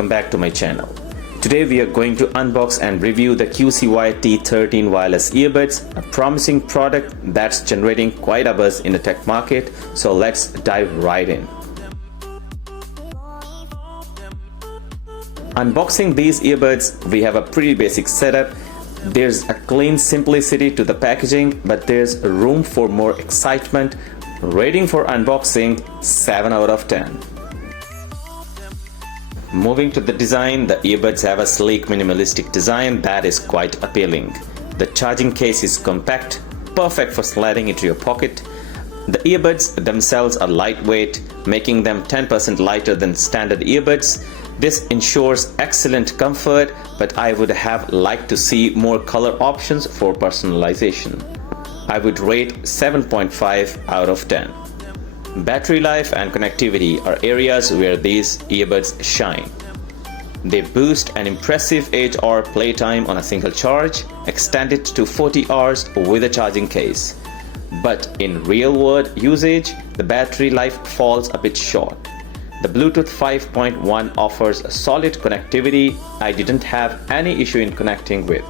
welcome back to my channel. Today we are going to unbox and review the QCY T13 wireless earbuds, a promising product that's generating quite a buzz in the tech market, so let's dive right in. Unboxing these earbuds, we have a pretty basic setup. There's a clean simplicity to the packaging, but there's room for more excitement. Rating for unboxing, 7 out of 10. Moving to the design, the earbuds have a sleek minimalistic design that is quite appealing. The charging case is compact, perfect for sliding into your pocket. The earbuds themselves are lightweight, making them 10% lighter than standard earbuds. This ensures excellent comfort, but I would have liked to see more color options for personalization. I would rate 7.5 out of 10. Battery life and connectivity are areas where these earbuds shine. They boast an impressive 8-hour playtime on a single charge, extended to 40 hours with a charging case. But in real-world usage, the battery life falls a bit short. The Bluetooth 5.1 offers a solid connectivity I didn't have any issue in connecting with,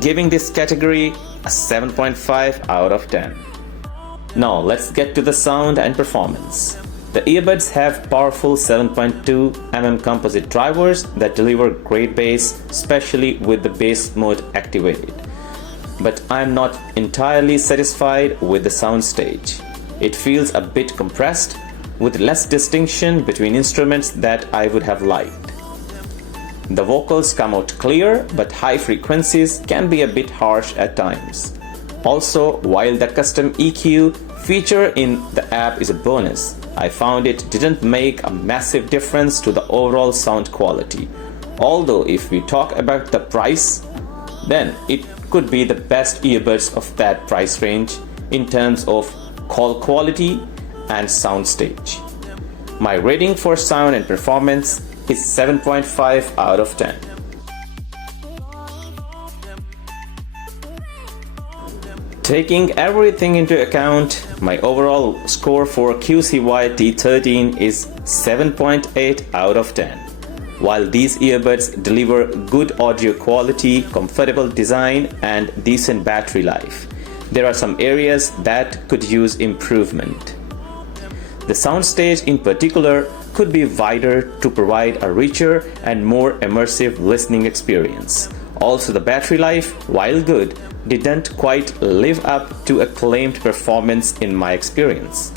giving this category a 7.5 out of 10. Now let's get to the sound and performance. The earbuds have powerful 7.2 mm composite drivers that deliver great bass, especially with the bass mode activated. But I'm not entirely satisfied with the Soundstage. It feels a bit compressed, with less distinction between instruments that I would have liked. The vocals come out clear, but high frequencies can be a bit harsh at times. Also, while the custom EQ feature in the app is a bonus, I found it didn't make a massive difference to the overall sound quality. Although if we talk about the price, then it could be the best earbuds of that price range in terms of call quality and Soundstage. My rating for sound and performance is 7.5 out of 10. Taking everything into account, my overall score for QCY T13 is 7.8 out of 10. While these earbuds deliver good audio quality, comfortable design, and decent battery life, there are some areas that could use improvement. The Soundstage in particular could be wider to provide a richer and more immersive listening experience. Also, the battery life, while good, didn't quite live up to acclaimed performance in my experience.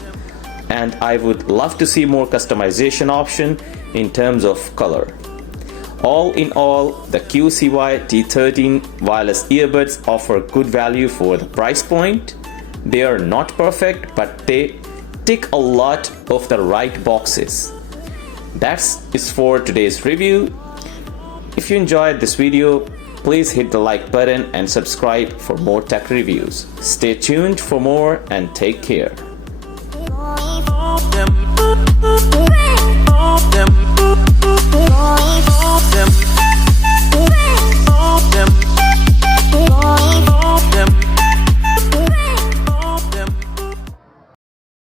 And I would love to see more customization option in terms of color. All in all, the QCY T13 wireless earbuds offer good value for the price point. They are not perfect, but they tick a lot of the right boxes. That's it for today's review. If you enjoyed this video, please hit the like button and subscribe for more tech reviews. Stay tuned for more and take care.